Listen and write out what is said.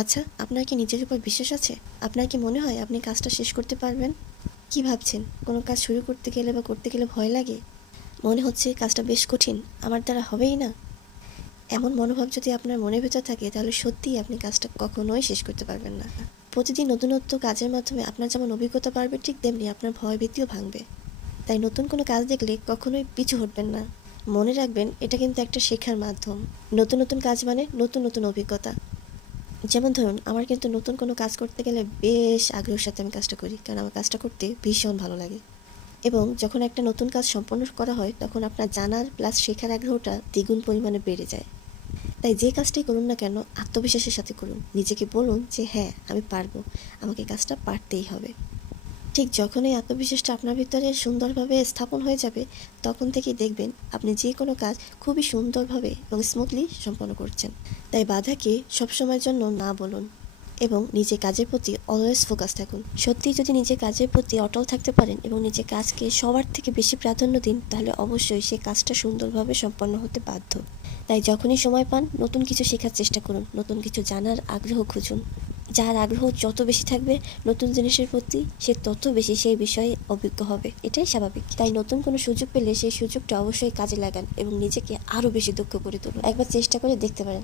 আচ্ছা, আপনার কি নিজের উপর বিশ্বাস আছে? আপনার কি মনে হয় আপনি কাজটা শেষ করতে পারবেন? কি ভাবছেন? কোনো কাজ শুরু করতে গেলে বা করতে গেলে ভয় লাগে? মনে হচ্ছে কাজটা বেশ কঠিন, আমার দ্বারা হবেই না? এমন মনোভাব যদি আপনার মনের ভেতর থাকে তাহলে সত্যিই আপনি কাজটা কখনোই শেষ করতে পারবেন না। প্রতিদিন নতুনত্ব কাজের মাধ্যমে আপনার যেমন অভিজ্ঞতা বাড়বে, ঠিক তেমনি আপনার ভয় ভীতিও ভাঙবে। তাই নতুন কোনো কাজ দেখলে কখনোই পিছু হটবেন না। মনে রাখবেন, এটা কিন্তু একটা শেখার মাধ্যম। নতুন নতুন কাজ মানে নতুন নতুন অভিজ্ঞতা। যেমন ধরুন, আমার কিন্তু নতুন কোনো কাজ করতে গেলে বেশ আগ্রহের সাথে আমি কাজটা করি, কারণ আমার কাজটা করতে ভীষণ ভালো লাগে। এবং যখন একটা নতুন কাজ সম্পন্ন করা হয় তখন আপনার জানার প্লাস শেখার আগ্রহটা দ্বিগুণ পরিমাণে বেড়ে যায়। তাই যে কাজটাই করুন না কেন, আত্মবিশ্বাসের সাথে করুন। নিজেকে বলুন যে হ্যাঁ, আমি পারবো, আমাকে কাজটা পারতেই হবে। ঠিক যখন এই আত্মবিশ্বাসটা আপনার ভিতরে সুন্দরভাবে স্থাপন হয়ে যাবে, তখন থেকেই দেখবেন আপনি যে কোনো কাজ খুবই সুন্দরভাবে এবং স্মুথলি সম্পন্ন করছেন। তাই বাধাকে সবসময়ের জন্য না বলুন এবং নিজের কাজের প্রতি অলওয়েজ ফোকাস থাকুন। সত্যিই যদি নিজের কাজের প্রতি অটল থাকতে পারেন এবং নিজের কাজকে সবার থেকে বেশি প্রাধান্য দিন, তাহলে অবশ্যই সেই কাজটা সুন্দরভাবে সম্পন্ন হতে বাধ্য। তাই যখনই সময় পান নতুন কিছু শেখার চেষ্টা করুন, নতুন কিছু জানার আগ্রহ খুঁজুন। যার আগ্রহ যত বেশি থাকবে নতুন জিনিসের প্রতি, সে তত বেশি সেই বিষয়ে অভিজ্ঞ হবে, এটাই স্বাভাবিক। তাই নতুন কোনো সুযোগ পেলে সেই সুযোগটা অবশ্যই কাজে লাগান এবং নিজেকে আরও বেশি দক্ষ করে তুলুন। একবার চেষ্টা করে দেখতে পারেন।